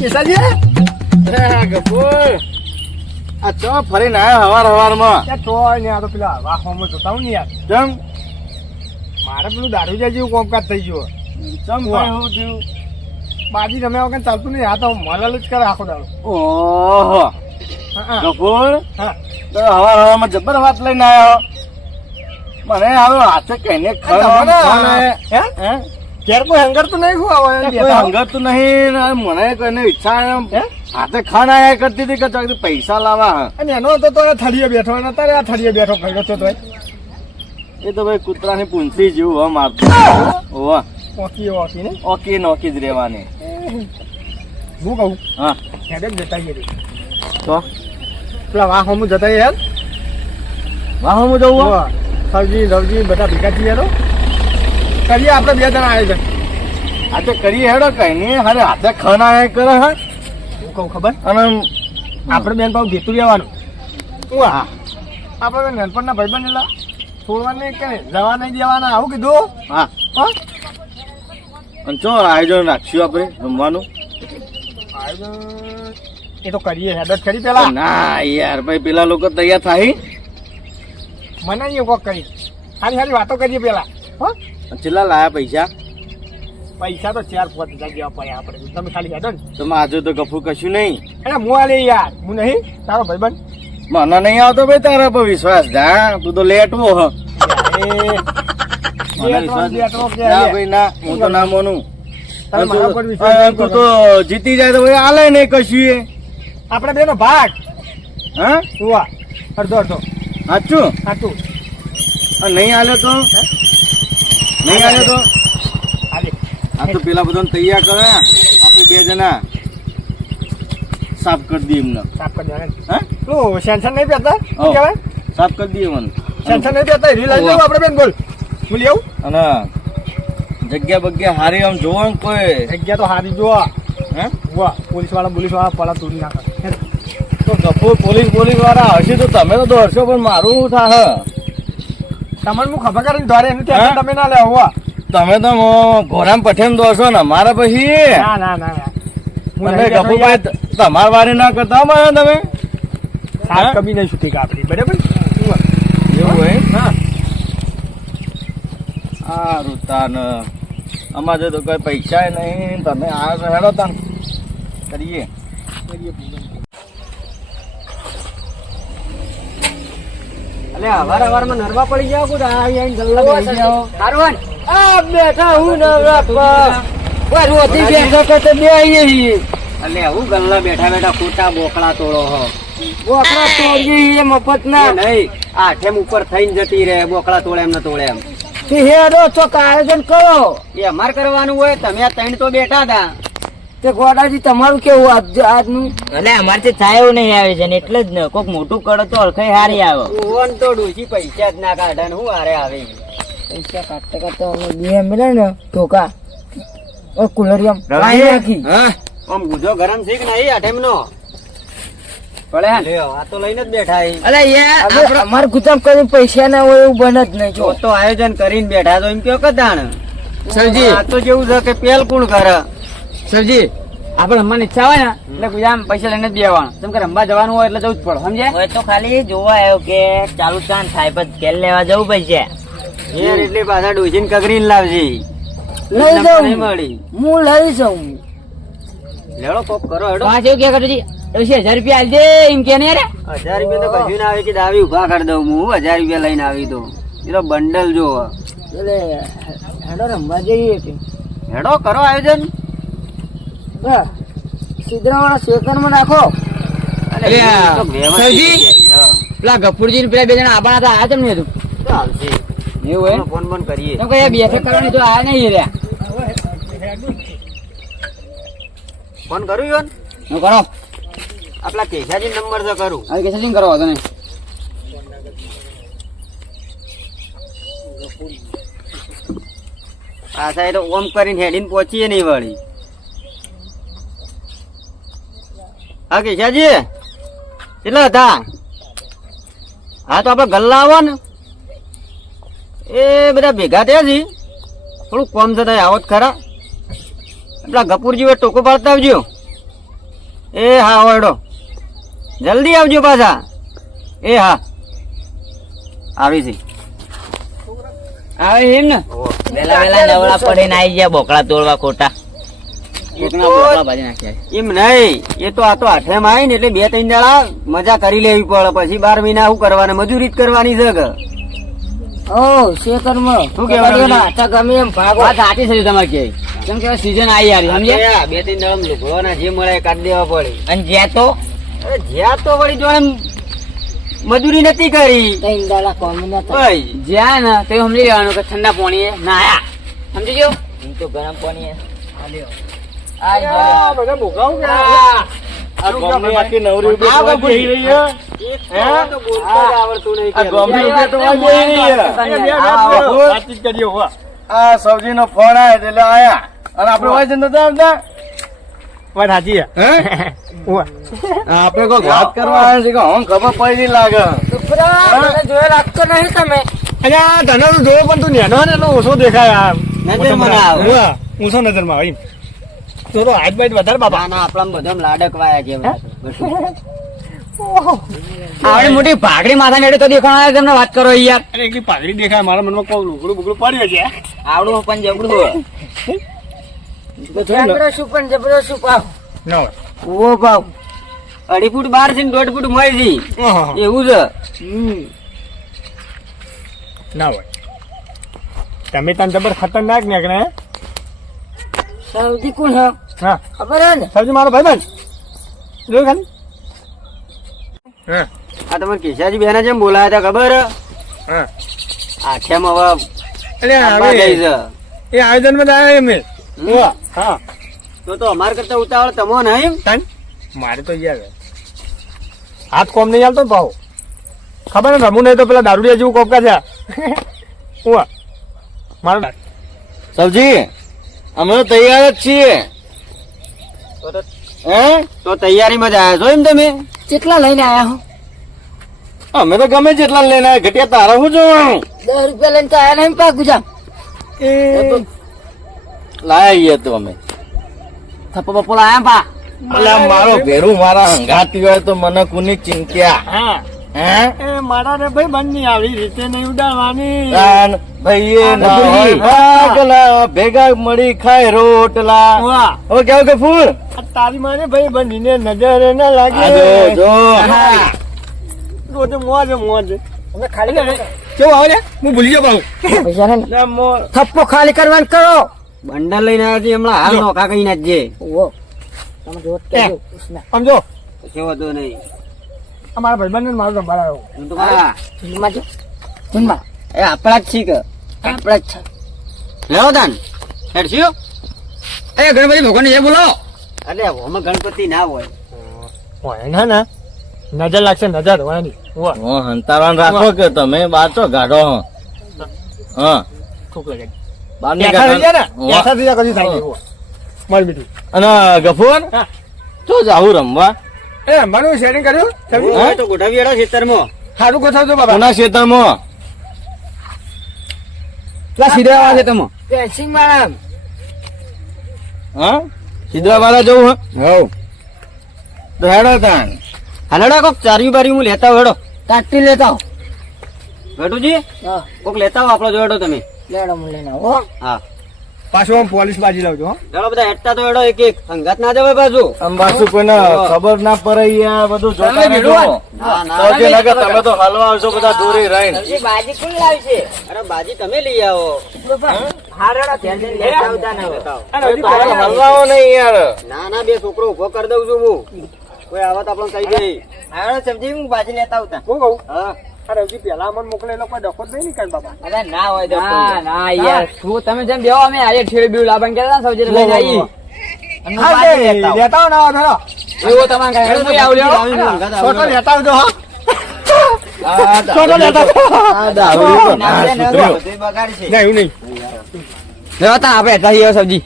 કેસાજી ગફુર આ ચો ફરીને આવ્યા હવારમાં તો ને આ તો પેલા વાહોમાં જોતા હું ને યાર ચમ મારે પેલું દારૂજા જેવું કોમકાજ થઈ ગયું ચમ ભાઈ હું થયું બાજી રમ્યા વગર ચાલતું નહીં આ તો મલલ જ કરે આખો દાડો ઓહો હા ગફુર હા તો હવારમાં જબર વાત લઈને આવ્યો મને હારો હાથે કહીને હે ઘેર કોઈ હંગર તો નહીં હું હંગર તો નહીં ને મને કોઈને ઈચ્છા હાથે ખાન આયા કરતી હતી કે ચાલ પૈસા લાવવા અને એનો તો થળીએ બેઠો અને તારે આ થળીએ બેઠો કર્યો છે તો એ તો ભાઈ કૂતરાની પૂંછી જેવું હો મારતું ઓવા ઓકી ઓકી ને ઓકી નોકી જ રહેવાની હું કહું હા હેડે જતા ગયે તો પેલા વાહોમાં જતા યાર વાહ હું જવું સબ્જી સબ્જી બધા ભેગા છીએ તો કરીએ આપણે 2 જણા આયોજન આજે કરીએ હેડો કઈ નહીં હારે હાથે ખાન આયા કરે હા હું કહું ખબર અને આપણે બેન પાઉં ઘેતું રહેવાનું હું હા આપણે નાનપણના ભાઈબંધ એટલે છોડવાને કે જવા નહીં દેવાના આવું કીધું હા હા અને ચો આયોજન રાખશું આપણે રમવાનું આયોજન એ તો કરીએ હેડત કરી પેલા ના યાર ભાઈ પેલા લોકો તૈયાર થાય મનાઈએ કોક કરી સારી સારી વાતો કરીએ પેલા હો છેલ્લા લાયા પૈસા પૈસા તો 4-5 હજાર જેવા પડ્યા આપણે તમે ખાલી હેડો ને તમે આજે તો ગફુ કશું નહીં એટલે હું આલે યાર હું નહીં તારો ભાઈબંધ મને નહીં આવતો ભાઈ તારા પર વિશ્વાસ જા તું તો લેટવો હ મને વિશ્વાસ ના ભાઈ ના હું તો ના માનું તું તો જીતી જાય તો ભાઈ આલે નહીં કશું આપણે બેનો ભાગ હા હુઆ અડધો અડધો સાચું સાચું નહીં આલ્યો તો નહીં આલ્યો તો હાલે આ તો પેલા બધાને તૈયાર કરે આપણે 2 જણા સાફ કરી દઈએ એમને સાફ કરી દેવાને હા તું સેન્સર નહીં પહેરતા શું કહેવાય સાફ કરી દઈએ મને સેન્સર નહીં પહેરતા રીલ આવી જાવ આપણે બેન બોલ બોલી આવું અને જગ્યા બગ્યા હારી આમ જોવો ને કોઈ જગ્યા તો હારી જોવા હે હુઆ પોલીસ વાળા પલા તોડી નાખે તો ગફુર પોલીસ વાળા હશે તો તમે તો દોડશો પણ મારું થાય તમને હું ખબર કરીને ધોરે એનું ટેન્શન તમે ના લે હુઆ તમે તો ઘોડામ પઠેમ દોડશો ને અમારા પછી ના ના ના તમે ગફુરભાઈ તમાર વારી ના કરતા મારા તમે સાત કમી નહીં છૂટી કાપડી બરાબર એવું હોય હા સારું તાન અમારે તો કોઈ પૈસા નહીં તમે આ હેડો તાન કરીએ અલે હવારમાં નરવા પડી જાવ કુદ આવીને ગલ્લા બેસી જાવ હારવાન આ બેઠા હું નરવા પર ઓય રોતી બેઠો તો બે આવીએ અલે હું ગલ્લા બેઠા બેઠા ખોટા બોકડા તોડો હો બોકડા તોડી એ મફત ના નહીં આઠેમ ઉપર થઈને જતી રહે બોકડા તોડે એમ ન તોડે એમ તે હેડો ચોક આયોજન કરો એ અમાર કરવાનું હોય તમે આ 3 તો બેઠા હતા તે ગોડાજી તમારું કેવું આજનું એટલે અમારથી થાય એવું નહીં આવે છે ને એટલે જ ને કોક મોટું કરો તો અળખાઈ હારી આવે ઓવન તો ડોસી પૈસા જ ના કાઢે ને હું હારે આવે પૈસા કાઢતા કાઢતા બે મળે ને ધોકા ઓ કુલરિયમ નાખી હા આમ ગુજો ગરમ છે કે નહીં આઠેમ નો પડે આ તો લઈને જ બેઠા અલે યાર અમાર ગુજામ કરી પૈસા ના હોય એવું બને જ નહીં જો તો આયોજન કરીને બેઠા તો એમ કયો કદાણ સરજી આ તો જેવું છે કે પેલ કોણ કરે સરજી આપણે રમવાની ઈચ્છા હોય ને એટલે ગુજામ પૈસા લઈને જ બેવાનું જેમ કે રમવા જવાનું હોય એટલે જવું જ પડે સમજે હવે તો ખાલી જોવા આવ્યો કે ચાલુ ચાન થાય પછી સ્કેલ લેવા જવું પૈસા યાર એટલે પાછા ડોસીને કગરીને લાવજે લઈ જાઉં નહીં મળી હું લઈ જાઉં લેડો કોક કરો હેડો પાંચ એવું ક્યાં કરું 1000 રૂપિયા આલજે એમ કે ને રે 1000 રૂપિયા તો કશું ના આવે કે દાવી ઉભા કરી દઉં હું 1000 રૂપિયા લઈને આવી તો એ તો બંડલ જો એટલે હેડો રમવા જઈએ કે હેડો કરો આયોજન સિદ્ધરાવાળા સેકન્ડમાં નાખો અરે તો વ્યવસ્થિત સરજી? હા પેલા ગફુરજી ને પેલા 2 જણા આબાના હતા આ તમને હતું ચાલશે એવું હોય ફોન ફોન કરીએ એમ કે બેઠક કરવાની તો આ નહીં રહ્યા ફોન કરું યોન હું કરો આપલા કેશાજી નંબર તો કરું હવે કે સેટિંગ કરો વાંધો નહીં આ સાઈડ ઓમ કરીને હેડીને પહોંચીએ નહીં વળી હા કેશાજી કેટલા હતા હા તો આપડે ગલ્લા આવો ને એ બધા ભેગા થયા છે થોડું કોમ થતા આવો જ ખરા આપડા ગપુરજી ટોકો પાડતા આવજો એ હા ઓરડો જલ્દી આવજો પાછા. એ હા આવી છે. આવે એમ ને વેલા વેલા નવરા પડીને આવી ગયા બોકડા તોડવા ખોટા. કોકના બોકડા ભાજી નાખ્યા. એમ નહીં, એ તો આ તો આઠેમ આવી ને એટલે 2-3 દાડા મજા કરી લેવી પડે. પછી 12 મહિના શું કરવાના, મજૂરી જ કરવાની છે કે શું કહેવાનું? ગમે એમ ભાગો. વાત સાચી છે તમારે કે કેમ કે સીઝન આવી યાર સમજ્યા. 2-3 દાડા લુગવાના જે મળે એ કાઢી દેવા પડે. અને જ્યાં તો અરે જ્યાં તો વળી જો એમ મજૂરી નથી કરી. ઓય, જ્યાં ને તે સમજી લેવાનું કે ઠંડા પાણી ના આયા સમજી ગયો. એમ તો ગરમ પાણી આ બધા ભોગાવું કે આ ગામની આખી નવરી ઉભી તો આ બેહી રહી છે. તો બોલતા જ આવડતું નહીં આ કે ગામની ઉભી તો આ બેહી રહી છે. વાતચીત કરીએ હો. આ સબ્જીનો ફોન આવ્યો એટલે આયા અને આપણે હોય છે નતા આવતા. વાત સાચી હે? આપણે કોઈ વાત કરવા આવ્યા છે કે હમ ખબર પડી લાગે. જોયે લાગતો નહીં તમે. અને આ તને તો જોયો પણ તું નેનો ને એટલો ઓછો દેખાય આ નજરમાં ના આવે. ઉવા, ઊંચો નજરમાં આવે એમ. તો હાથ બાઈટ વધારે બાપા. ના ના આપણા બધા લાડકવાયા કેવાય. આવડી મોટી ભાગડી માથા નેડે તો દેખાણ આવે તમને વાત કરો યાર. અરે એકલી પાઘડી દેખાય મારા મનમાં કોઈ લુગડું બુગડું પડ્યું છે. આવડું પણ જબડું ના હોય. ઓ ભાવ 2.5 ફૂટ બહાર છે ને 1.5 ફૂટ મોય છે આહા. એવું છે. ના હોય. તમે તને જબર ખતરનાક નીકળે હે? સૌથી કોણ હા હા ખબર હે ને? સૌજી મારો ભાઈ બન જોયું ખાલી. હા આ તમે કેશાજી બેના જેમ બોલાયા હતા ખબર? હા આઠિયામાં હવે એટલે આપવા હવે ગઈ છે. એ આયોજન માં આવ્યા એમ ઉવા. હા તો અમાર કરતા ઉતાવળ તમો નહીં. તન મારે તો યાર હાથ કોમ નહીં ચાલતો ભાવ ખબર ને રમું નહીં તો પેલા દારૂડિયા જેવું કોપકા છે. ઉવા મારો સબ્જી અમે તો તૈયાર જ છીએ. હે? તો તૈયારીમાં જ આવ્યા છો એમ તમે? કેટલા લઈને આયા હું? અમે તો ગમે જેટલા લઈને આવ્યા. ઘટિયા તારા શું જોવાનું? 10 રૂપિયા લઈને તો આયા નહીં પાકું જામ. લાયા તો અમે. થપ્પો બપ્પો લાયા પા. અલા મારો ભેરું મારા હંગાતી હોય તો મને કોની ચિંત્યા? હા હે? એ મારા ને ભાઈ બંધ આવી રીતે નહીં ઉડાડવાની. કાન ભાઈએ ના હોય ભાગલા, ભેગા મળી ખાય રોટલા. ઉવા. હવે કેવું કે ફૂલ? આ તારી માને ભાઈ બંધીને નજર ના લાગે. આ જો જો. રોજ મોજ મોજ. અમે ખાલી કેવું આવે ને હું ભૂલી જાઉં પાછું. પૈસા ને ના મો- થપ્પો ખાલી કરવાનું કરો. બંડલ લઈને આવ્યા છીએ હમણાં હાલ નોખા કઈ નાખજે. ઓહો તમે જોત કેજો ઉસના સમજો કશો વાંધો નહીં. અમારા ભાઈબંધ ને મારો નંબર આવ્યો. હું તો મારા- જુનમાં જો જુનમાં એ આપણા જ છી કે આપણે જ છે. લેવો તાન હેડસ્યો. એ ગણપતિ ભગવાન જે બોલો. અરે હોમાં ગણપતિ ના હોય. હોય ના ના નજર લાગશે નજર હોય નહીં. ઉવા. હો, હંતારાન રાખો કે તમે બાચો ગાઢો હો. હા ઠોક લાગે. બાર ની બેઠા થઈ જાય ગાંઠ. ને બેઠા થઈ જાય કદી થાય નહીં. ઉવા. મારી બેટી અને ગફુર હા. તો જાવું રમવા. એ રમવાનું શેરિંગ કર્યું એવું હોય તો ગોઠવી હેડો ખેતરમાં. સારું ગોઠવજો બાબા. કોના ક્ષેત્રમાં? પેલા સીધા આવા છે તમે. પેન્સિંગ મારા હા સિદ્ધવા વાળા જવું હે? હવ તો હેડો તાન. હાલડો કોક ચાર્યું બાર્યું હું લેતા આવું હેડો. તાટી લેતા આવો. ગટુજી હા કોક લેતા આવો આપણો જો હેડો તમે. લેડો હું લઈને આવો હો. હા પાછું આમ પોલીસ બાજી લાવજો હો. ચાલો બધા હેડતા તો હેડો એક એક સંગાત ના જવાય બાજુ. અંબાસુ કોઈને ખબર ના પડે યાર બધું જોતા તમે રહેજો. ભેળું ના ના સૌથી નગર તમે તો હલવા આવશો બધા દૂરી રહીને. એ બાજી કોણ લાવી છે? અરે બાજી તમે લઈ આવો. હારડા ધ્યાન દઈને લેતા આવતા ને હવે. અને હજી તારે હલવાઓ નહીં યાર. ના ના બે છોકરો ઉભો કરી દઉં છું હું. કોઈ આવત આપણને કહી દે. હારડા સમજી હું બાજી લેતા આવતા. હું કહું હા અરે હજી પેલા અમને મોકલે એ લોકો ડખો જ નહીં નીકળ બાબા. અરે ના હોય તો ના ના યાર શું તમે જેમ બેહો અમે આજે ઠેડ બીડ લાવવાનું કહેતા હતા ને સૌજી લઈને આવી. હા, તે લેતા આવો ને આવો થયો. એવો તમારે કાંઈ હેડો નહીં આવડ્યો. છોટો લેતા આવજો હો. આ છોટો લેતા આવજો. આ દારૂ તો ના, ના ના, સુધર્યો. બધું બગાડશે. ના એવું નહીં. લેવા તા આપણે હેઠા જઈએ સબ્જી.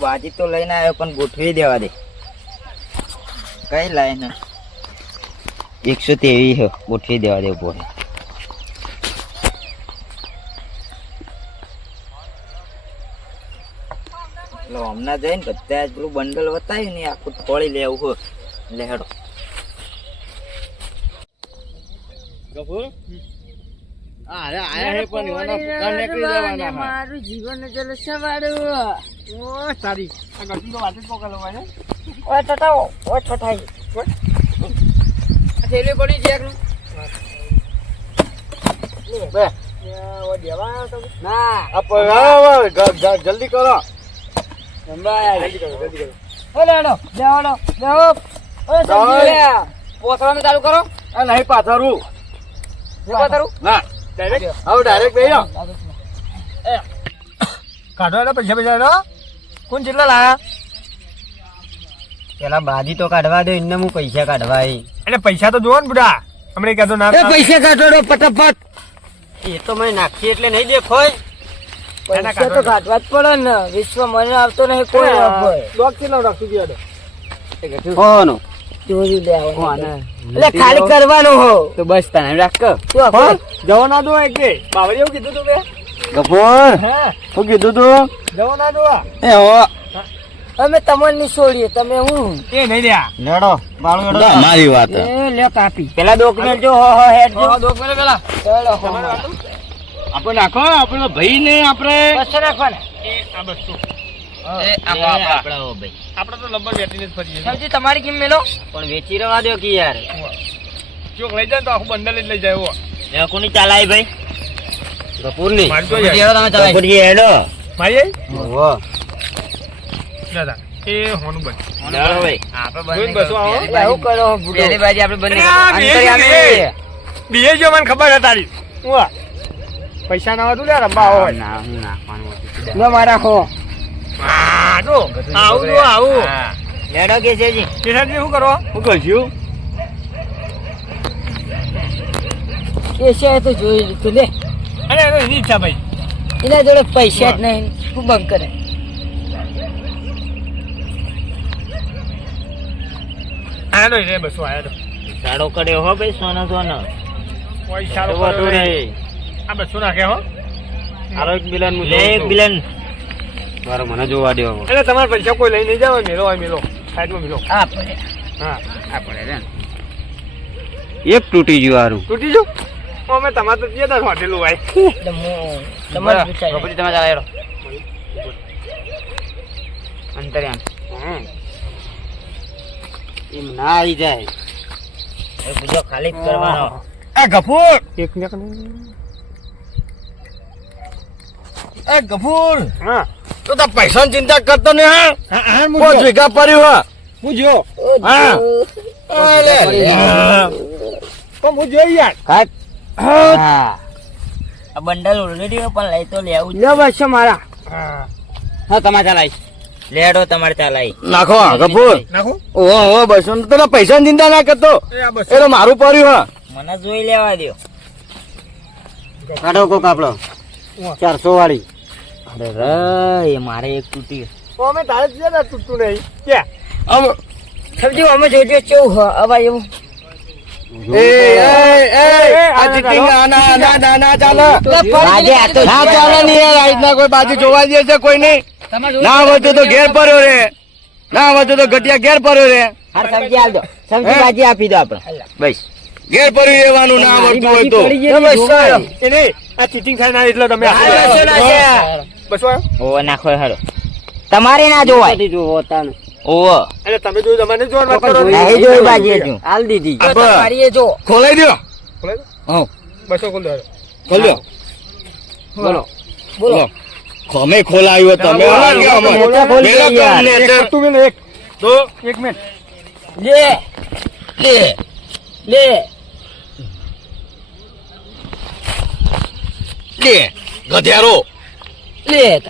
બાજી તો લઈને આવ્યો પણ ગોઠવી દેવા દે. કઈ લાઈન 123 ગોઠવી દેવા દે ઉભો. હમણાં જઈને બધા જ પેલું બંડલ બતાવ્યું ને આખું થોડી લેવું હોય એટલે હેડો. ગફુર અરે આયા હે પણ એવાના ફૂકા નીકળી જવાના હા. મારું જીવન જલસા વાળું ઓ સારી આ ગટુ તો વાત જ પોકલો ભાઈ ઓય ટટાઓ ઓય ટટાઈ થેલી પડી છે એકનું બે ઓ દેવા તો ના જલ્દી કરો જલ્દી કરો ઓલે હેડો દેવાડો દેવો ઓય સમજી પોસવાનું ચાલુ કરો આ નહીં પાથરું જે પાથરું ના ડાયરેક્ટ હવે ડાયરેક્ટ બેહી જાઓ. કાઢો એના પૈસા પૈસા એનો કોણ જેટલા લાયા પેલા બાજી તો કાઢવા દે એમને હું પૈસા કાઢવા અને પૈસા તો જોવો ને બુડા હમણાં કહેતો ના પૈસા કાઢો ફટાફટ એ તો મેં નાખી એટલે નહીં દેખોય પૈસા તો કાઢવા જ પડે ને વિશ્વ મને આવતો નહીં કોઈ ડોગ કેટલો રાખતું ગયો કોનો ચોરી લેવાનું એટલે ખાલી કરવાનું હો તો બસ તને રાખ જવા ના દો કે બાવળી એવું કીધું તું બે ગફુર હા શું કીધું તું જવા ના દો એ હો અમે તમને છોડીએ તમે હું એ નહીં રહ્યા લેડો બાળું લેડો મારી વાત એ લે કાપી પેલા ડોક્યુમેન્ટ જો હો હેડ જો પેલા આપણે નાખો આપણો ભાઈ ને આપણે બસો નાખવાના એ આ બસ્તુ આપડા હો ભાઈ આપણે તો લંબર વેટીને જ ફરીએ સમજી તમારી કિંમત મેલો પણ વેચી રવા દો કે યાર ચોક લઈ જાય તો આખું બંડલ જ લઈ જાય એવો એ કોની ચાલાય ભાઈ ગફુરની મારી તો યાર તમે ચાલાય ગફુરજી હેડો મારી ઓહો દાદા એ હોનું બસ ચાલો ભાઈ જોઈને બસો આવો એટલે આવું કરો બુડો પેલી બાજી આપણે બંને અરે આ અંતરિયામી બીએ જો મને ખબર છે તારી હું પૈસા ના હતું લે રંબા હોય ના હું નાખવાનું હતું. લો મારા ખો હા જો આવું જો આવું લેડો કે છે જી કેસાજી શું કરો શું કરશું એ છે તો જોઈ લીધું લે અરે એની ઈચ્છા ભાઈ એના જોડે પૈસા જ નહીં શું બંધ કરે આયા તો એને બસો આયા તો સાડો કર્યો હો ભાઈ સોનો સોનો કોઈ સારો તો વાંધો કર્યો નહીં. નહીં. આ બસો નાખે હો આરો એક બિલન લે એક બિલન મારો મને જોવા દો એટલે તમારા પૈસા કોઈ લઈ નહીં જાવ મેલો હોય મેલો સાઈડમાં મેલો આ પડે હા આ પડે રે એક તૂટી ગયું હારું તૂટી જો અમે તમારે તો જે દસ હોટેલું ભાઈ એટલે તમારે પૂછાય બાપુજી તમે ચાલો હેડો અંતરિયામ એમ ના આવી જાય એ બીજો ખાલી જ કરવાનો એ ગફુર એક ને એ ગફુર હા તો તા પૈસાની ચિંતા કરતો ને હા હા પાંચ વીઘા પડ્યું હા પૂછ્યો હા અરે તો હું જોઈ યાર કાટ હા આ બંડલ ઓલરેડી પણ લઈ તો લેવું જ. લે બસો મારા હા હા તમારે ચાલાય લેડો તમારે ચાલાય નાખો ગફુર નાખું ઓહો બસો તો પૈસાની ચિંતા ના કરતો એ આ બસો એ તો મારું પડ્યું હા મને જોઈ લેવા દો કાઢો કોક આપણો 400 વાળી અરે રે એ મારે એક તૂટી તો અમે તારે જ ને તૂટતું નહીં ક્યાં આમ સમજી અમે જોજો કેવું હ હવે એવું એ આ ચીટિંગ ના ચાલે બાજી આ તો ના ચાલે નહીં યાર આ રીતના કોઈ બાજુ જોવા દે છે કોઈ નહીં ના વધુ તો ઘેર પડ્યો રે ના વધુ તો ઘટિયા ઘેર પડ્યો રે હાર સમજી આલ દો સમજી બાજી આપી દો આપણે બસ ઘેર પડી રહેવાનું ના આવડતું હોય તો એ નહીં આ ચીટિંગ થાય ના એટલે તમે બસો ઓવો નાખો હેડો તમારે ના જોવાય ઓવો એટલે તમે જોયું તમારે જોર વાત કરો નહીં જોઈ બાજી હજુ હાલ દીધી આ મારી એ જો ખોલાઈ દો ખોલે દો. હા બસો ખોલ દો ખોલ્યો બોલો બોલો અમે ખોલાયો તમે બોલો, આ ગયા અમે. બોલો, બોલો, મેલા બોલો, તમને એક છે. કરતું મેં એક તો એક મિનિટ લે લે લે લે ગધેરો લે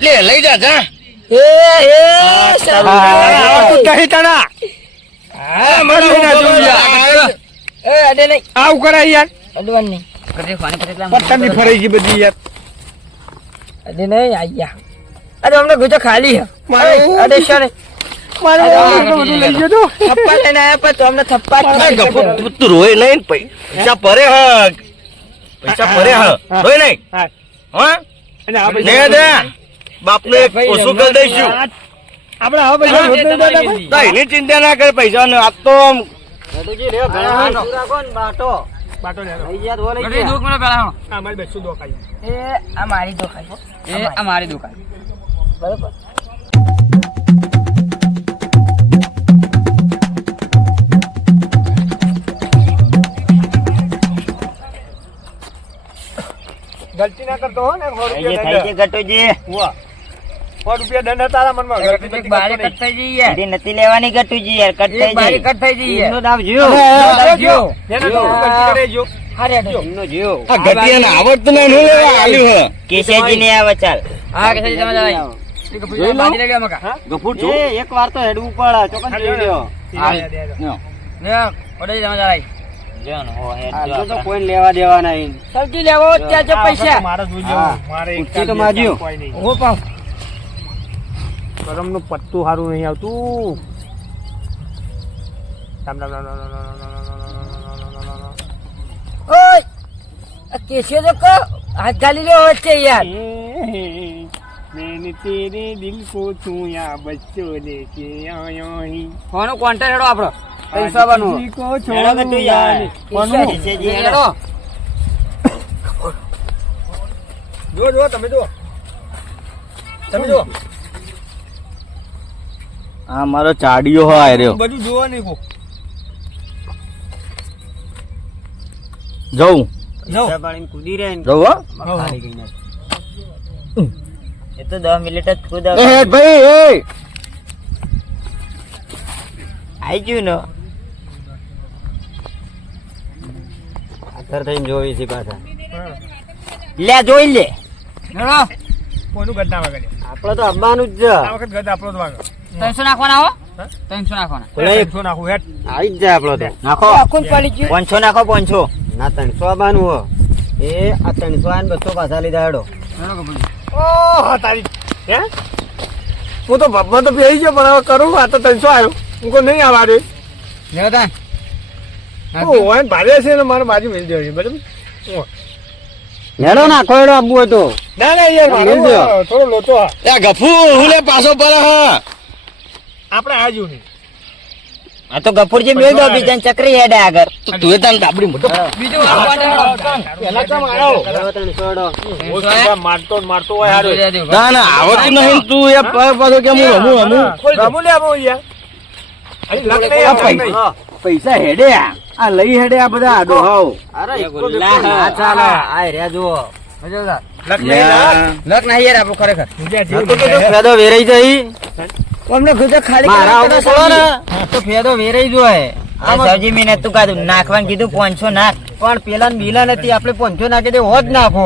લે લઈ જા જા એ કહી તણા આ મને ના જોયા એ અડે નહીં આવું કરાય યાર અડવાન નહીં પટ્ટાની ફરાઈ ગઈ બધી યાર અડે નહીં આયા અરે અમને ગુજો ખાલી હે મારે- અડે સર મારે બધું લઈ ગયો તો થપ્પા લઈને આયા પર તો અમને થપ્પા જ આ મારી ગફુર, શકે. તું રોય નહીં ને પૈસા પરે હ પૈસા પરે હ રોય નહીં હા હા અને આ દે પૈસા દે બાપને ઓછું કરી દઈશું. આપણે હવે પૈસા શોધ નહીં દેતા કોઈ? તો એની ચિંતા ના કરે પૈસા ને આ તો આમ હેડુજી રે ઘણા હાથ રાખો ને બાટો બાટો લેવાનો. લઈ ગયા તો લઈ ગટુજી ગયા દુઃખ મને પેલા હાલો. આ મારી બેસું દોખાઈ. એ આ મારી દુકાન. બરોબર. ગલતી ના કરતો હો ને 100 થઈ રૂપિયા ગઈ દંડ. ગટુજી. વાહ. 100 રૂપિયા દંડ તારા મનમાં ગલતી એક બધી બારી કરતો કટ થઈ જઈ યાર. એડી નથી લેવાની ગટુજી યાર, કટ એક બારી થઈ કટ થઈ જઈ યાર. એમનો દાવ જીવ નહીં. જો. જેને તો ગલતી કરે જો. હારે હેડો. એમનો જીવ આ ઘટિયાને આવડતું નહીં હું લેવા આલ્યું હે. જાય. કેશવજી ને આવે ચાલ. હા કે તમે જરા. જોઈ લો. બાજી લઈ ગયા મકા. હા ગફુર છો એ એક વાર તો હેડવું પડે ચોકન જોઈ લ્યો ને ઓડે તમે જરા. જો ને, હો, હેડ જો આ તો આપણે. કોઈ લેવા દેવા નહીં સબ્જી લેવો ત્યાં છે પૈસા. મારા જોઈ હા. જવું. મારે એક ઉઠી તો કામ માજ્યું. કોઈ નહીં. ઓ પાવ. કરમનું પત્તું સારું નહીં આવતું. રામ રામ રામ રામ રામ રામ રામ રામ રામ રામ રામ રામ. ઓય આ કેસીઓ તો કો હાથ ગાલી લ્યો વચ્ચે યાર. मैंने तेरे दिल को छुया बच्चों ने के आया ही ફોનો કોન્ટેક્ટ હેડો આપણો 300 બનવું. किसी को હેડો ગટુ યાર. કોનું? કેશવજી હેડો. હેડો. જો તમે જો આ મારો ચાડિયો હો આર્યો બધું જોવા નહીં કો જવું પૈસા પાડીને કૂદી રહે ને જવું હો ખાલી ગઈ ને એ તો 10 મિનિટ જ ખુદ એ હેડ ભાઈ એ આઈ ગયું ને. આખર થઈને જોઈ છે પાછા લે જોઈ લે. હેડો. કોનું ગદ ના વાગે આપડે તો આવવાનું જ આ વખત ગદ આપણો જ વાગે 300 નાખવાના હો. હા? 300 નાખવાના. છે 100 નાખું હેઠ આવી જ જાય આપડો તો નાખો. આખું પડી ગયું. 500 નાખો 500. ના 300 આવવાનું હો એ આ 300 આને 200 પાછા લીધા હેડો હેડો કપૂરજી. ઓહ તારી હે હું તો ભગવાન તો બેહી ગયો પણ હવે કરું આ તો 300 આવ્યો હું કોઈ નહીં આવવા દે લેવો તાન. હોય ભારે છે ને મારે બાજુ મેળ દેવાની બરાબર ઓહ. હેડો નાખો હેડો આપવું હોય તો ના ના યાર મેળ મારો દ્યો. થોડો લોચો હા. એ ગફુ હું લે પાછો પર હા આપણે આ જ્યું નહીં આ તો ગફુરજી મેળ દો, બીજાને ચકરી હેડે આગળ. તો તું એ તાન ડાબડી મોટો બીજું આ કોન્ટેક્ટ હેડો. પહેલા તો આવ્યો હેડો 300 હેડો ઓ સીધા મારતો ને મારતો હોય હારું. જોઈ લેજો. ના ના આવડતું નહીં તું એ પાછો કે હું રમું રમું લે આવું યાર અરે લગ નહીં આ આવે, લગ નહીં. પૈસા હેડે આ લઈ હેડે આ બધા આડો હાવ અરે એકલો બેઠો ના ચાલે આ રહ્યા જુઓ જોજો તાર. લગ નહીં લગ. લક નહીં યાર આપણું ખરેખર. ફેદો વેરાઈ જાય અમને ખુદ ખાલી મારા આવું પડો ને તો ફેદો વેરાઈ જાય આ સૌજી મેં નતું કાઢું, નાખવાનું કીધું 500 નાખ. પણ પેલા ને બીલા નથી આપણે 500 નાખી દે હોત નાખો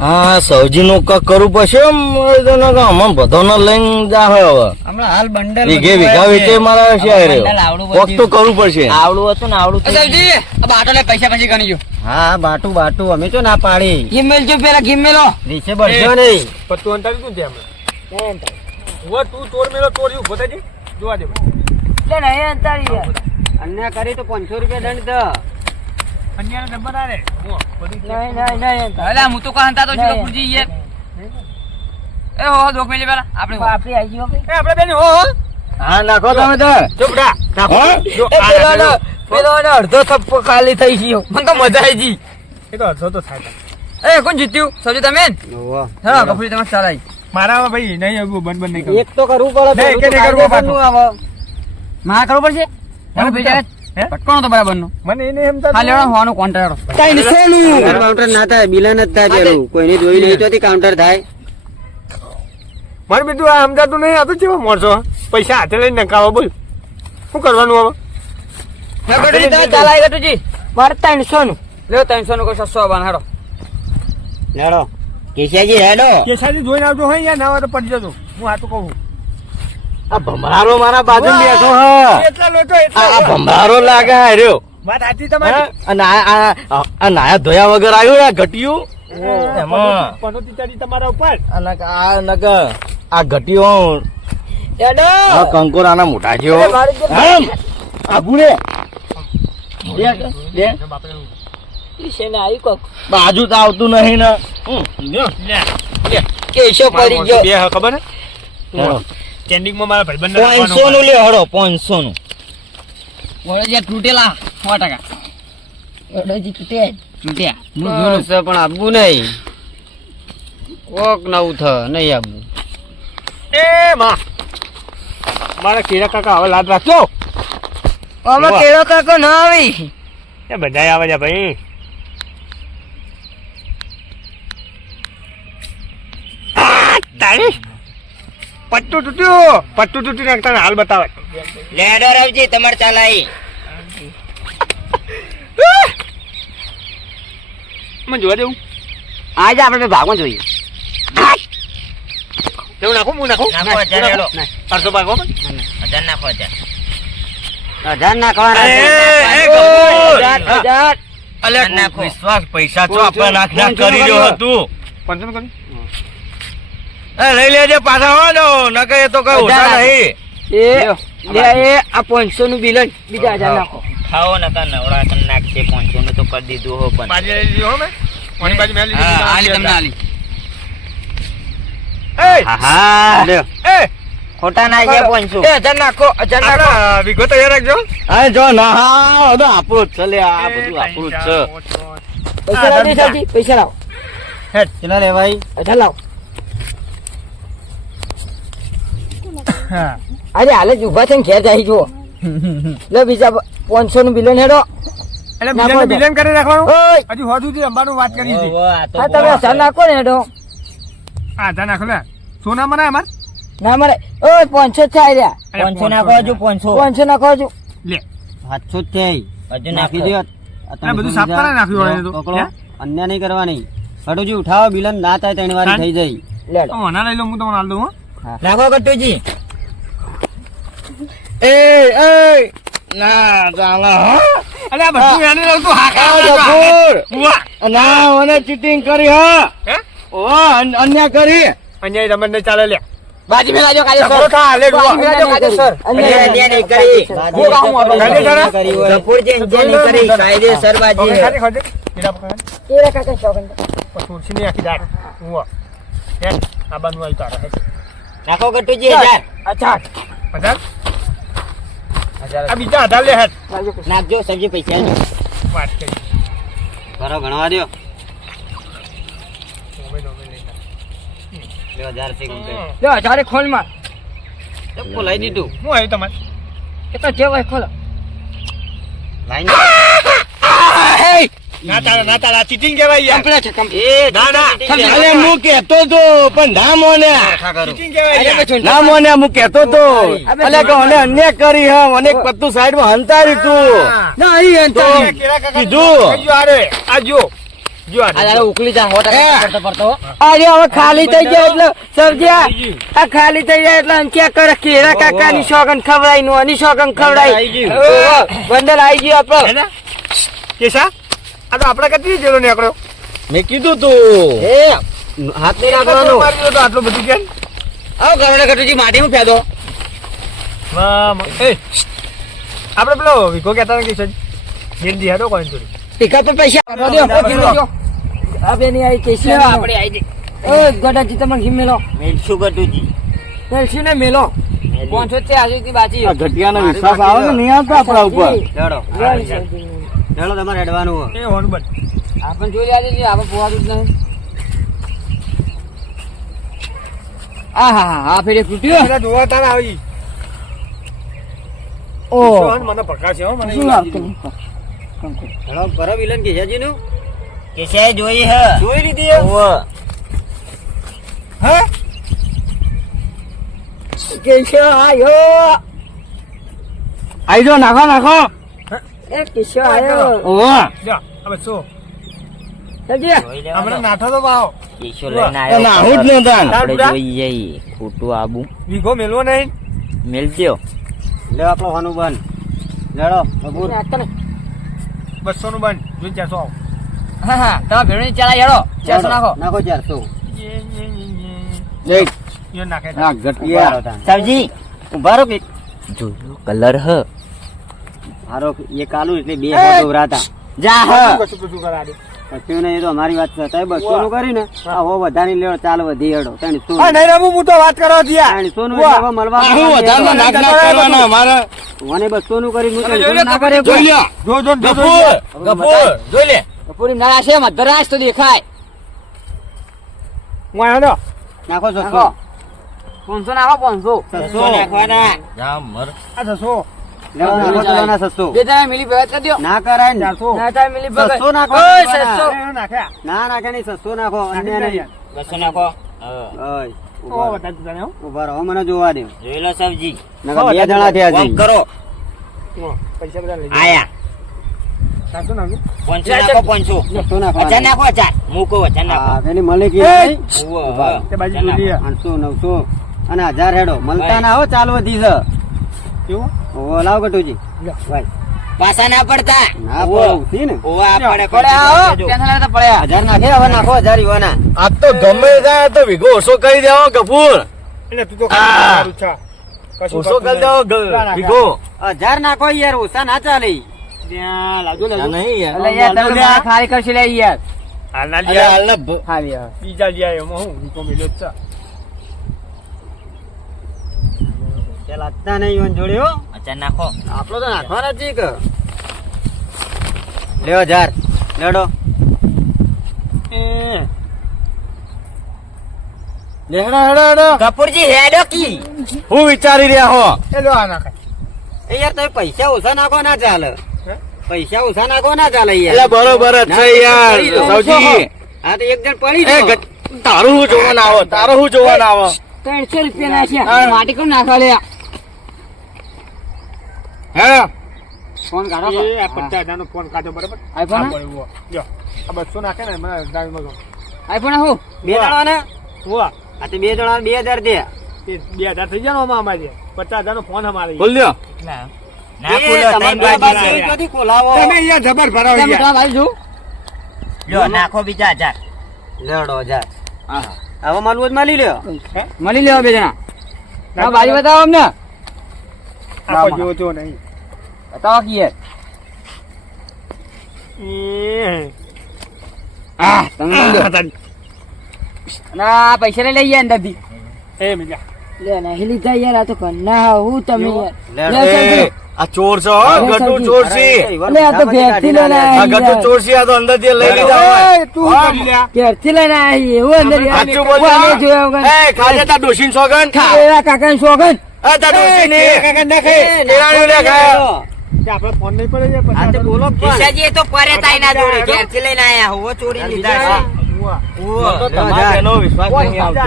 હા સૌજી નું કક કરવું પડશે હમણાં બધો ને લઈને જા હવે હમણાં હાલ બંડલ વીઘે વીઘા વીઘે મારા છે બંડલ આવડું કોક તો કરવું પડશે આવડું હતું ને આવડું એ સબ્જી આ બાટો લે પૈસા પછી ગણી જો. હા બાટું બાટું અમે તો ના પાડી ગીમ મેલ જો પેલા ગીમ મેલો. રીસે બળશો નહીં પણ તું અંતારી તું ત્યાં હમણાં હું તું ચોર મેલો ચોર એવું બતાજી જોવા દે લે નહીં અંતારી યાર. અન્ય કરી તો 500 રૂપિયા દંડ દે અન્યનો નંબર આ રે હું બધું નહીં. અલા હું તો કહા હતા તો છું કપૂરજી યાર. એ હો દોખ મેલી પેલા આપણે આપણી આવી ગયો એ આપણે બેન હો હા નાખો તમે તો ચોપડા નાખો જો આ પેલો નાખો. પેલો અડધો થપ્પો ખાલી થઈ ગયો. મને તો મજા આવી ગઈ. એ તો અડધો તો થાય એ કોણ જીત્યું સૌજી તમે ને? ઓહો. હા કપૂરજી તમારે ચાલ આવી. મારામાં ભાઈ નહીં એવું બંધ નહીં કરું એક તો કરવું પડે નહીં, પેલું તો કે નહીં કરવું કાયદેસરનું આવે મારા કરવું પડશે હા, ભેજા હે? પટકોણો તો બરાબર નું મને એને એમ થતું. ખાલી હેડો હોવાનું કોન્ટ્રાક્ટ કાઉન્ટર ના થાય બિલન જ થાય પેલું કોઈને જોઈ નહીં તો કાઉન્ટર થાય મારે બીજું આ સમજાતું નહીં, આ તો કેવો માણસો પૈસા હાથે લઈને નકાવો બોલ શું કરવાનું હવે ચાલ આવી ગટુજી મારે 300 નું લ્યો 300 નું કોઈ 600 આવવાનું હેડો. લેડો કેશવજી હેડો. કેસાજી જોઈને આવજો હોય યાર ના હોય તો પડી જજો હું આ તો કહું આ ભમરારો મારા બાજુ બેઠો હા એટલા લોચો આ એટલા ભમરારો લાગે હાર્યો વાત સાચી તમારી અને આ નાયા ધોયા વગર આવ્યું આ ઘટ્યું એમાં પનોતી ચડી તમારા ઉપર આ ઘટ્યું આ કંકોરાના મોટા જેવો આમ આ ગુણે બાજુ તો આવતું નહીં ને કેશો પડી ગયો બે હ ખબર હેડો. ને ટ્રેન્ડિંગમાં મારા ભાઈબંધ 500 નું લ્યો હળો 500 નું વળે તૂટેલા 100%. વડોજી તૂટે તૂટ્યા બસ પણ આપવું નહીં. કોક નવું થ નહીં આપવું. એ માં મારા કેરા કાકા હવે લાદ રાખજો આમાં વાહ. કેળો કાકો ના આવી એ બધાય આવે છે ભાઈ આ તારી પટ્ટું તૂટ્યું નાખતા હાલ બતાવે લેડો રવજી તમાર ચાલાઈ મને જોવા દેવું આજે આપણે ભાગમાં જોઈએ. તેવું નાખું હું નાખું નાખો 1000 લેડો અડધો ભાગો 1000 નાખો 1000 1000 નાખવાના છે. એ ગોળ. 1000. અલ્યા નાખો વિશ્વાસ પૈસા તો આપણે નાખ કરી રહ્યો હતું પંચાણું કરી એ લઈ લેજે પાછા હો નો ન કહે તો કઈ હોતા નહીં એ આ 500 નું બિલ બીજા 1000 નાખો. ખાઓ નકા નવડા કન નાખશે 500 નું તો કરી દીધું હો પણ બાજી લઈ લીધી હો મેં કોની બાજી મેં લીધી હા, આલી તમને આલી. એ હા લ્યો. એ ખોટા ના ગયા 500 1000 નાખો 1000 નાખો. આપણા વિગો તૈયાર રાખજો હા જો ના હા બધું આપણું જ છે લે આ બધું આપણું જ છે પૈસા લાવો સાજી, પૈસા લાવો. કેટલા લેવાય 1000 લાવો. હા અરે હાલે જ ઉભા થઈને ઘેર જાય જુઓ. લે બીજા 500 નું બિલ હેડો. એટલે નાખો બિલન કરી રાખવાનું ઓય હજુ હોદ સુધી અંબાનું વાત કરી હતી આ તો આ તમે 1000 નાખો ને હેડો. હા જા નાખો લે સોના મને અમાર ના મરે ઓય 500 થાય રહ્યા. 500 નાખો હજુ 500 500 નાખો હજુ. લે 700 જ થાય. હજુ નાખો આ બધું સાફ કરાવી નાખ્યું હોય તો હે? અન્ય નહીં કરવાની. હડુજી ઉઠાવો બિલન ના થાય તેની વારી થઈ જાય. લેડો. તો મને લઈ લો હું તમને હાલ દઉં હો નાખો કટ્ટુજી એ ના ચાલે હો અલે આ બધું એને લઉં તું હા આ ખા ગફૂર. વાહ ના મને ચીટિંગ કરી હા હે ઓ અન્ય કરી અહીંયા રમત નહીં ચાલે લે બાજી મેલાજો કાલે સફરો થા લે બાજી મેલાજો કાલે સર. અન્યાય નહીં કરી હું કામ વાળો. કપૂરજી અન્યાય નહીં કરી કાયદેસર બાજી ઓકે છે. ખાલી ખોજે હીરા પકડ એ કાકા શોગન. પછી ની આખી દાટ હું હે આ બાનું આવી તારા હે નાખો કટ્ટુજી 1000 અચ્છા. 1000 આ બીજા 1000 લે હેડ નાખજો સબ્જી પૈસા આલજો. વાત કરી બરો ગણવા દો. મોબાઈલ લઈ લે. લે 1000 થી કમ્પ્લીટ. લો તારે ખોલ માં તો ખોલાઈ દીધું. હું આવ્યું તમારે એ તો જે હોય ખોલો લાઈન ના તારા ચીટિંગ કહેવાય યાર કમ્પ્લીટ છે કમ્પ્લીટ. ના ના અરે હું કેતો તો પણ ના મોને ચીટિંગ કહેવાય યાર. ના મોને હું કેતો તો અલે કે મને અન્ય કરી હા મને એક પત્તું સાઈડ માં હંતારી તું ના અહીં તો કેરા કાકા કીધું. જો આરે આ જો આ આ ઉકલી જા હોટા કરતો પડતો. અરે હવે ખાલી થઈ જાય એટલે સમજ્યા આ ખાલી થઈ જાય એટલે અંક્યા કરે કેરા કાકા ની શોગન ખવડાય નો ની શોગન ખવડાય બંડલ આવી ગયો આપણો હે ને કેસા આ તો આપડા કતી જેલો નીકળ્યો મેં કીધું તું એ હાથ નહીં રાખવાનો. મારી તો આટલું બધું કેમ આવો ગરડા કટુજી માટીમાં ફેદો. એ આપણે પેલો વિકો કહેતા ને કે જિંદગી હેડો કોઈ થોડી ટીકા પર પૈસા આપો દો. આ બેની આવી કેસી આપણે આવી જઈ. ઓય ગોડાજી તમે ઘી મેલો મેલશું કટુજી મેલસી ને મેલો 500 થી આજુથી બાજી આ ઘટિયાનો વિશ્વાસ આવે ને નહીં આવતો આપણા ઉપર લેડો. લેડો તમારે હેડવાનું હોય. એ હોનું બન આપણે જોઈ રહ્યા છીએ આપણે પોવાતું જ નહીં આ હા હા ફેર એક તૂટ્યો. પેલા જોવા તારા આવી ઓ મને પકડાશે હો મને શું આવતું હેડો કરો વિલન કેજાજી નું. કેસે જોઈ હે જોઈ લીધી એ? હે કેશો આયો આઈ જો નાખો એ કેશો આયો ઓહો જા હવે સો સમજ્યા જોઈ લેવા હમણાં નાઠો તો પાવ કેશો લઈને એ નાહું જ ને તાન આપણે જોઈ જઈએ ખોટું આબુ વીઘો મેલવો નહીં મેલજો લે આપણો હોનું બંધ. લેડો કપૂર. 200 નું બન જોઈ 400 આવ હા હા તમે ભેણું ચલા હેડો 400 નાખો નાખો 400. એક યો નાખે આ ઘટિયા સબ્જી ઉભા રહો કે જોયું કલર હ હારો એ કાલું એટલે બે હોટ ઉભરાતા. જા હ કશું કરા દે કશું નહીં, એ તો અમારી વાત છે. તમે 200 નું કર્યું ને, આ હો વધારી લેવો, ચાલ વધી હેડો. 300 હા નહીં રમું, હું તો વાત કરવા થયા 300 નું એટલે હવે મળવા આવું વધારમાં નાક નાક કરવાના અમારે. મને 200 નું કરી, હું 300 નું ના કરે. જોઈ લ્યો. ગફૂર, ગફૂર, જોઈ લે. પૂરી ના છે મધરાશ તો દેખાય. હું આવ્યો તો. નાખો 600. નાખો. 500 નાખો 500. 600 નાખવાના. જા મર. આ 600. લેવો, નાખો તો લેવાના 600. બે જણા મિલી ભેગા કરી દ્યો. ના કરાય ને. 400. ના થાય મિલી ભેગા. 600 નાખો. ઓય, ના, 600. નાખ્યા. ના નાખે નહીં, 600 નાખો. અન્ય નહીં. 200 નાખો. ઓય, ઓ ઉભા રહો. બતાવી તને હો. ઉભા રહો, મને જોવા દે. જોઈ લો સબજી. નકર 2 જણા થયા છે. કોમ કરો. પૈસા બધા લઈ જાઓ. આયા. 400 નાખું. 500 નાખો 500. 600 નાખો. 1000 નાખો 1000. મૂકો 1000 નાખો. હા, પેલી મલિક ઈ એ! નહીં? ઉવ્વ. તે બાજુ જોઈ લઈએ. 800, 900 અને 1000 હેડો. મળતા ના હો, ચાલ વધી છે. કેવું? ઓહો, લાવ કટુજી. ભાઈ, પાછા ના પડતા. ના ઉવ્વ. પડે, ઉઠી ને. ઉવ્વ, આ પડે પડ્યા હો. પડે. ટેન્શન લેતા પડ્યા. 1000 નાખે, હવે નાખો 1000 ઈવાના. આ તો ગમે જાય તો વિગો ઓછો કરી દેવો ગફૂર. એટલે તું તો ખાલી તારું છે. કશું ઓછો કરી કરતું દેવો નહીં. વિગો. 1000 નાખો યાર, ઓછા ના ચાલે. ત્યાં લાગો આ લાગો. નહીં યાર. એટલે યાર તમે મારા ખાલી કરશો લે યાર. હાલ ના અરે લ્યા. હાલના ભ- ખાલી હવે. બીજા લ્યા એમાં હું નીકો મિલ્યો જ છે. ચાલ આજતા નહીં ઈવન જોડે હો. 1000 નાખો. આપણો તો નાખવાના જ છે કે. લ્યો 1000 લેડો. હેડો હેડો હેડો. કપૂરજી હેડો કી. હું વિચારી રહ્યા હો. એ લો આ નાખાય. એ યાર તમે પૈસા ઓછા નાખો ના ચાલે. પૈસા ઓછા નાખો ના ચાલે એટલે યાર. બરોબર જ છે યાર સૌજી. હા તો એક જણ પડી એ ગયો. તારું હું જોવાના આવો, તારું હું જોવાના આવો. 300 રૂપિયા નાખ્યા. માટી કોણ નાખવા લે? હે ફોન કાઢો. એ આ 50,000 નો ફોન કાઢો બરાબર. આઈફોન હા, બોલ, બોલ. જો આ 200 નાખે ને મને ડ્રાઈવમાં ગયો. આઈફોન હું 2 જણાને. વાહ. આ તો 2 જણા 2000 દે. એ 2000 થઈ જાય ને આમાં અમારે 50,000 નો ફોન અમારે. બોલ લ્યો. ના ખુલ્લો તમારે ત્રણ બાજુ બાજુ. ક્યાંથી ખોલાવો? તમે અહીંયા જબર ભરાવો તમે યાર. તો ભાઈ જો. લ્યો નાખો બીજા 1000. લેડો 1000. હવે માલવું જ માલી લ્યો. મળી લેવા બે જણા. હા બાજી બતાવો અમને. આખો જોતો નહીં. બતાવો કી યાર. એ હા તમે લઈ લો. અને આ પૈસા લઈ લઈએ અંદરથી. એ મિલા. લે નહીં લીધા યાર, આ તો કન્ના હું તમે યાર. લેડો. લે, સર, એ, આ ચોર છે હો, ગટુ ચોર છે. અલે આ તો ઘેરથી લઈને આ ગટુ ચોર છે, આ તો અંદર થી લઈ લીધા હોય. એ તું કરી લ્યા. ઘેરથી લઈને આવ્યા એવું અંદર યાર. સાચું હું બોલ. આને જોયા વગર. એ ખાજે તાર ડોશીન સોગન. એવા કાકાની શોખન. એ તાર ડોશી ને. એ, દેરાણી લે ખાય. કે આપણે ફોન નહીં પડે છે આ તે 50,000. બોલો પણ. કિસાજી તો પરે તાઈના જોડે ઘેરથી લઈને આયા હોવો ચોરી લીધા છે. ઉવા. મને તો તમારા બેનો વિશ્વાસ નહીં આવતો.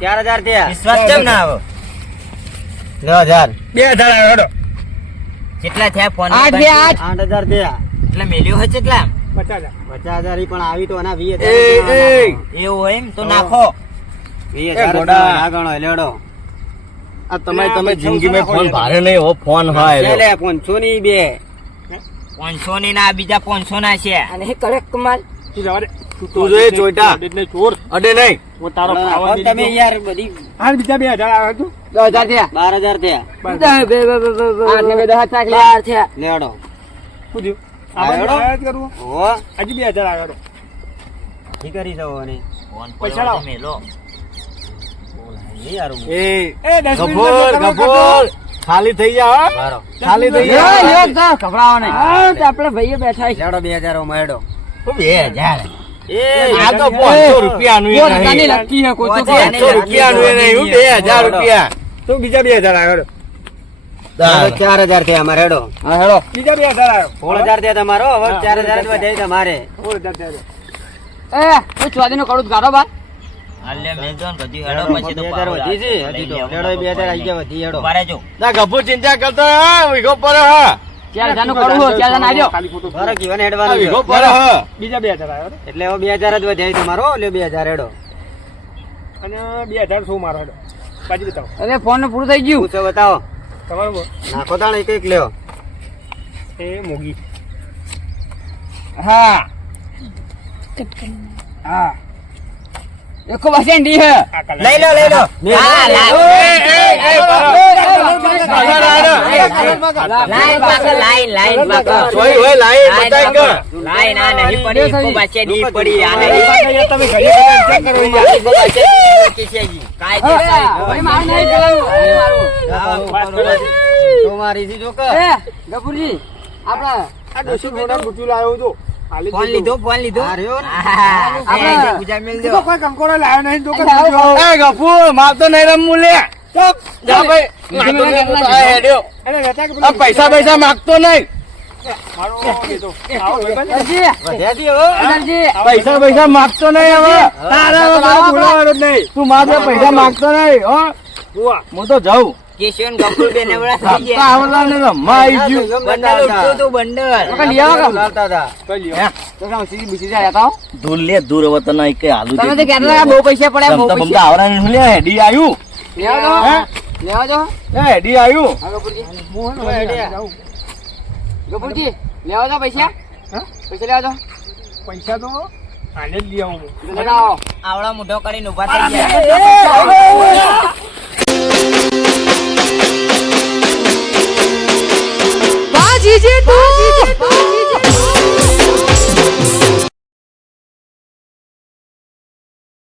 4000 થયા. વિશ્વાસ કેમ ના આવે? લ્યો 1000. 2000 આવ્યો હેડો. કેટલા થયા ફોન? 8 બે 8. 8000 થયા. એટલે મેલ્યો હોય કેટલા? 50,000. 50,000 ઈ પણ આવી તો આના 20,000 એ એવું હોય એમ તો નાખો. 20,000 ગોડા. ના ગણો લેડો. આ તમે જિંદગીમાં ફોન ભારે નહીં હો, ફોન હોય લે લે 500 ની બે. 500 ની ના બીજા 500 ના છે. અને હે કડક કમાલ. તું જવા દે. તું જોઈએ ચોઈટા. એટલે ચોર. અડે નહીં. હું તારો હવે ખાવા નહીં તમે દીધો. યાર બધી હાલ બીજા 2000 આવ્યો તું. 10,000 થયા. 12,000 થયા. આઠ ને બે 10 થાક લે. 12 થયા. લેડો. શું થયું? આવ્યો? આપણે આયા જ કરવું. ઓહો હજી 2000 આવ્યો તો. ઠીક કરી દો ને. ફોન પૈસા પડ્યો લાવો. તો મેલો. નહીં યાર હું. એ એ 10 મિનિટ ગફોર તમે ગફોર ખાલી થઈ જા હો. બારો. ખાલી થઈ લે, જા. લે, તો ખવડાવો નહીં. હા, તો આપણે ભાઈએ બેઠા છે. લેડો 2000 માં હેડો. 2000. એ આ તો 500 રૂપિયાનું એ પોતાની નહીં. લગતી હે કોઈ તો. 500 રૂપિયાનું એ નહીં. હું 2000 રૂપિયા. તું બીજા 2000 આવ્યો તો. હવે 4000 થયા અમારે હેડો. હા હેડો. બીજા 2000 આવ્યો. 16000 થયા તમારો. હવે 4000 જ વધારી તમારે. 16,000 થયા. એ હું ચોદીનું કડું ગાડો બાર. હાલે મેલજો ને બધી હેડો પછી તો 2000 વધી છે હજી તો. લેડો 2000 આવી ગયા વધી હેડો. ઉભા રહેજો. ના ગફુર ચિંતા કરતો હા, વિગો પર હા. 4,000 નું કડું હો, 4,000 આવ્યો. ખાલી ખોટું. બારો કીવાને આ હેડવાનું વિગો છે. પર હા. બીજા 2000 આવ્યો તો. એટલે હવે 2000 જ વધારી તમારો. લ્યો 2000 હેડો. અને 2000 શું મારો હેડો. બાજી બતાવો. અરે ફોન નું પૂરું થઈ ગયું. પૂછો બતાવો. તમારું બોલ. નાખો તાણ એક એક લ્યો. એ મોગી. હા હા એકો બસે ડી હે લઈ લો લઈ લો હા લાવ લાઈન બાકા જોઈ હોય લાઈ બતાઈ ગયો લાઈન આ નહીં પડી એકો બસે ડી પડી આ નહીં તમે ઘરે ચેક કરો તમારી થી જો કે ગફુરજી આપણા આ ડોશી મોટા બુટ્યું લાવ્યો તો ખાલી ફોન લીધો આપણે પૂજા મેલ તો કોઈ કંકોડો લાવ્યો નહીં તો કે એ ગફુ માર તો નહીં રમવું લે જા ભાઈ માર તો નહીં રમવું. આ હેડ્યો એને વેચા કે આ પૈસા માગતો નહીં મારો કીધું આવો ભાઈ ગફુરજી, વધ્યાથી હો ગફુરજી, પૈસા માગતો નહીં હવે તારા બોલાવાનો જ નહીં તું મારે પૈસા માગતો નહીં હો હુઆ હું તો જાઉં કેશવન ગફુર બે નવરા થઈ હપ્તા ગયા આવલા ને રમવા આવી ગયું બંડલ ઉઠતું તું બંડલ તો કે લઈ આવો કામ. લાવતા હતા કઈ લ્યો તો કામ સીધી બુસી જાય હતા હો. દૂર લે દૂર હવે તને કઈ હાલું તમે તો કહેતા હતા બહુ પૈસા પડ્યા બહુ પૈસા આવરા ને લે હેડી આવ્યું લેવા હે? દો લેવા દો એ હેડી આવ્યું હા ગફુરજી ગફુરજી લેવા દો પૈસા પૈસા લેવા દો પૈસા તો આને જ લઈ આવું લેતા આવો આવડા મોઢો કરીને ઉભા થઈ ગયા